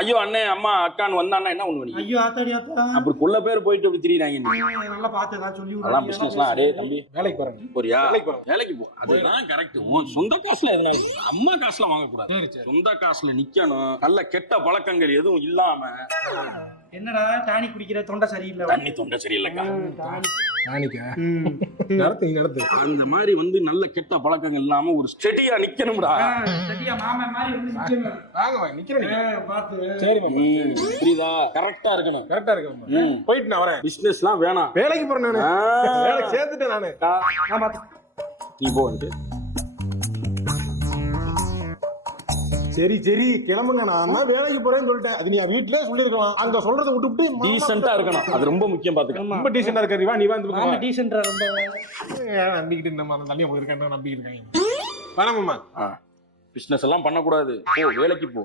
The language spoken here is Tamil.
ஐயோ அண்ணே அம்மா அக்கான்னு வந்தான்னா என்ன பண்ணுவீங்க? ஐயோ ஆத்தாடி ஆத்தா. அப்படி கொள்ள பேர் போயிட்டு அப்படி திரியிறாங்க. நல்லா பார்த்து ஏதாவது சொல்லி அதெல்லாம் பிசினஸ்லாம் அடே தம்பி வேலைக்கு போறேன். போறியா? வேலைக்கு போறேன். வேலைக்கு போ. அதுதான் கரெக்ட். உன் சொந்த காசுல எதனால அம்மா காசுல வாங்க கூடாது. சரி சரி. சொந்த காசுல நிக்கணும். நல்ல கெட்ட பழக்கங்கள் எதுவும் இல்லாம. என்னடா டானிக் குடிக்கிற தொண்டை சரியில்லை. தண்ணி தொண்டை சரியில்லைக்கா. நாளைக்கா நடத்து. அந்த மாதிரி வந்து நல்ல கெட்ட பழக்கங்கள் இல்லாம ஒரு ஸ்டெடியா நிக்கணும்டா. சரியா மாமா மாதிரி வந்து நிக்கணும். வாங்க நிக்கிறேன். பார்த்து. சரி மாமா. புரியுதா? கரெக்டா இருக்கணும். கரெக்டா இருக்கு மாமா. போயிட்டு நான் வரேன். பிசினஸ்லாம் வேணாம். வேலைக்கு போறேன் நானு. வேலைக்கு சேர்த்துட்டேன் நானு. ஆமா. நீ போன்ட்டு. சரி சரி கிளம்புங்க. நான் தான் வேலைக்கு போறேன்னு சொல்லிட்டேன். அது நீ வீட்டுல சொல்லிருக்கலாம். அங்க சொல்றதை விட்டுவிட்டு டீசென்ட்டா இருக்கணும். அது ரொம்ப முக்கியம் பாத்துக்க. ரொம்ப டீசென்டா இருக்காரு. வா நீ வந்து ஆமா டீசென்ட்டா ரொம்ப நம்பிக்கிட்டு நம்ம அந்த தனியா போயிருக்கேன் நம்பிக்கிட்டு இருக்காங்க. வேணாமாம்மா. பிசினஸ் எல்லாம் பண்ணக்கூடாது. போ வேலைக்கு போ.